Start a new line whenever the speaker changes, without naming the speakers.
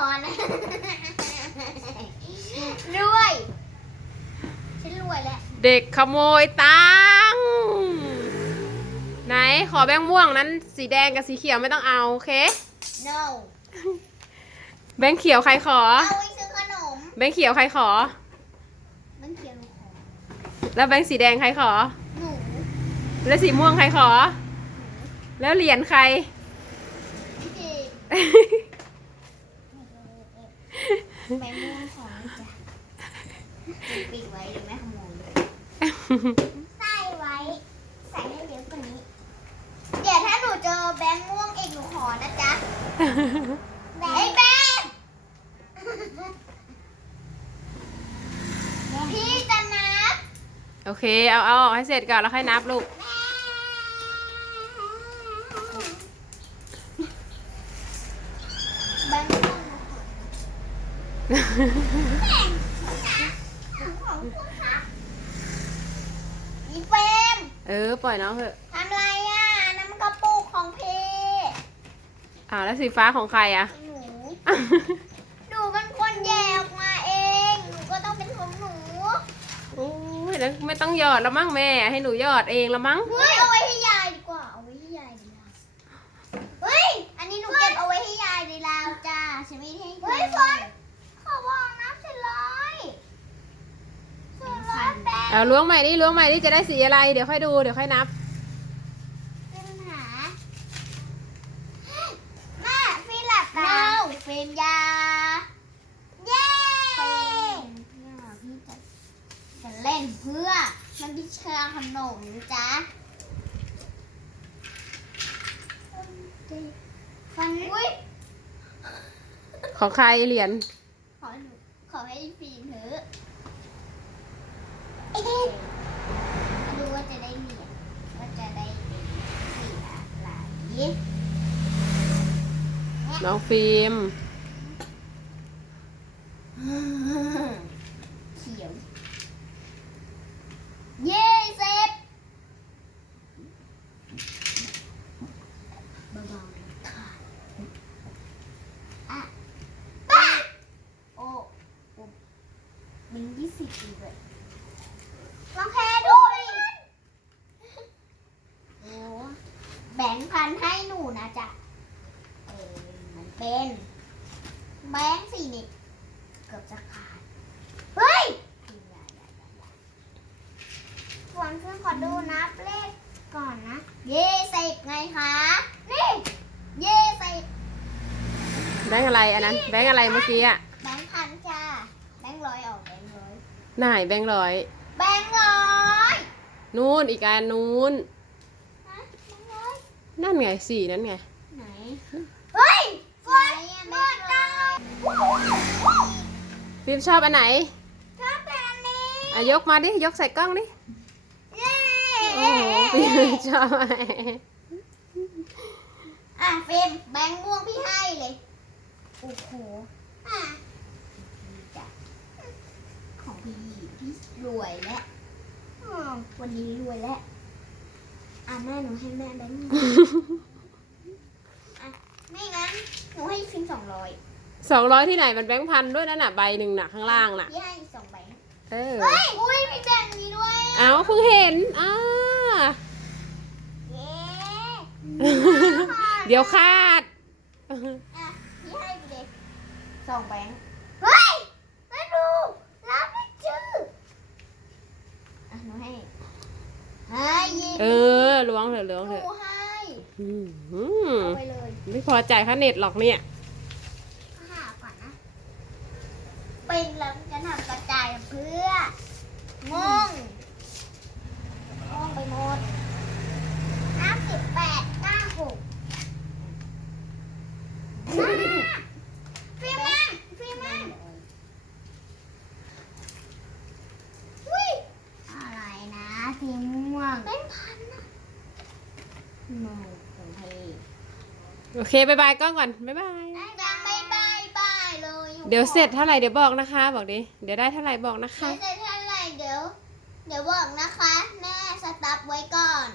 อนะรวย ฉันรวยแล้ว
เด็กขโมยตังค์ไหนขอแบงค์ม่วงนั้น สีแดงกับสีเขียวไม่ต้องเอาโอเค
no
แบงค์เขียวใครขอ
เอาไว้ซื้อขนม
แบงค์เขียวใครขอ
มันเขียนหนูขอ
แล้วแบงค์สีแดงใครขอ
หนู
แล้วสีม่วงใครขอ แล้วเหรียญใคร
พี่เจ ใบม่วงของจ้ะปิดไว้หรือไม่ขโมยใส่ไว้ ใส่ให้เยอะกว่านี้ เดี๋ยวถ้าหนูเจอแบงค์ม่วงอีกหนูขอนะจ๊ะไอ้แบงค์พี่จะนับ
โอเค เอาเอาออกให้เสร็จก่อนแล้วค่อยนับลูก
แบงค์ม่วงข องคุณคะอีเฟรม
เออ ปล่อยน้องเถอะ
ทำไรอะน้ำกระปุกของพี่
อ่าแล้วสีฟ้าของใครอะ
หนู หนูเป็นคนแยกออกมาเอง หนูก็ต้องเป็นของหนู
โอ้ยแล้วไม่ต้องหยอดแล้วมั้งแม่ ให้หนูหยอดเองแล้วมั้ง
เฮ้ยเอาไว้ให้ยายดีกว่า เอาไว้ให้ยายดีแล้วเฮ้ย อันนี้หนูเก็บเอาไว้ให้ยายดีแล้วจ้าฉันไม่ได้ให้เฮ้ยฝนขอวางน้ำเสร็จเลยเสร็จแล้วแบง
เอาล้วงใหม่ดิล้วงใหม่ดิจะได้สีอะไร เดี๋ยวค่อยดู เดี๋ยวค่อยนับ
มีปัญหาแม่ฟิล์มหลับตาฟิล์มยา เย้ฟิล์มพี่จะจะเล่นเพื่อ มันพิเชิงขนมจ้าฟังอุ้ย
ของใครเหรียญ
ขอหนูขอให้ฟิล์มเถอะมาดูว่าจะได้เหรียญว่าจะได้เป็นสีอะไร
น้องฟิล์ม
เขียวเย้เซฟเบาๆเลยค่ะอะป้าโอ้โอ้มินยี่สิบอีกเลยลองแพ้ด้วยโอ้แบ่งค์พันให้หนูนะจ๊ะ เออมัน เป็นแบงค์สี่นี่เกือบจะขาด เฮ้ยฝนเพื่อนขอดูนับเลขก่อนนะ เย่สิบไงคะ นี่ เย่สิบ
แบงค์อะไรอันนั้น แบงค์อะไรเมื่อกี้อะ
แบงค์พันจ้าแบงค์ร้อยออกแบงค์ร้อย
ไหนแบงค์ร้อย
แบงค์ร้อย
นู่นอีกอันนู้น
ฮะแบงค์ร้อย
นั่นไงสีนั่นไง
ไหน เฮ้ยฝนหมดแล้ว
ฟิล์มชอบอันไหน
ชอบแบบนี้
อะยกมาดิ ยกใส่กล้องดิ
เย้
โอ้โหฟิล์มชอบอันไหน
อะเฟรมแบงค์ม่วงพี่ให้เลย โอ้โหอะจ้ะของพี่พี่รวยแล้วอ๋อวันนี้รวยแล้วอะแม่หนูให้แม่แบงค์ม่วงอะไม่งั้นหนูให้ฟิล์มสองร้อย
สองร้อยที่ไหนมันแบงค์พันด้วยนั่นน่ะใบหนึ่งน่ะข้างล่างน่ะ
พี่ให้สองใบ
เออ
เฮ้ยอุ้ยมีแบงค์นี้ด้วย
เอาเพิ่งเห็นอ่า
เย้
เดี๋ยวคาด
อะพี่ให้ไปเลยสองแบงค์เฮ้ยไม่ดูรับไม่ชื่ออะหนูให้ให้ยิง
เออล้วงเถอะล้วง
ห
เถ
นู
อะ
ให้
อืม
เอาไปเลย
ไม่พอใจค่าเน็ตหรอกเนี่ย
หาก่อนนะ เป็นแล้วจะทำกระจายเพื่องงงงไปหมดห้าสิบแปดเก้าหกฟิล์มมันฟิล์มมันอุ้ยอะไรนะสีม่วงเป็นพันนะโนของพี่
โอเคบายบายกล้องก่อนบายบาย
ยังไม่บายบาย เดี๋
ยวเสร็จเท่าไหร่เดี๋ยวบอกนะคะ บอกดิ เดี๋ยวได้เท่าไหร่บอกนะคะ
เดี๋ยวเสร็จเท่าไหร่เดี๋ยว เดี๋ยวบอกนะคะ แม่สตับไว้ก่อน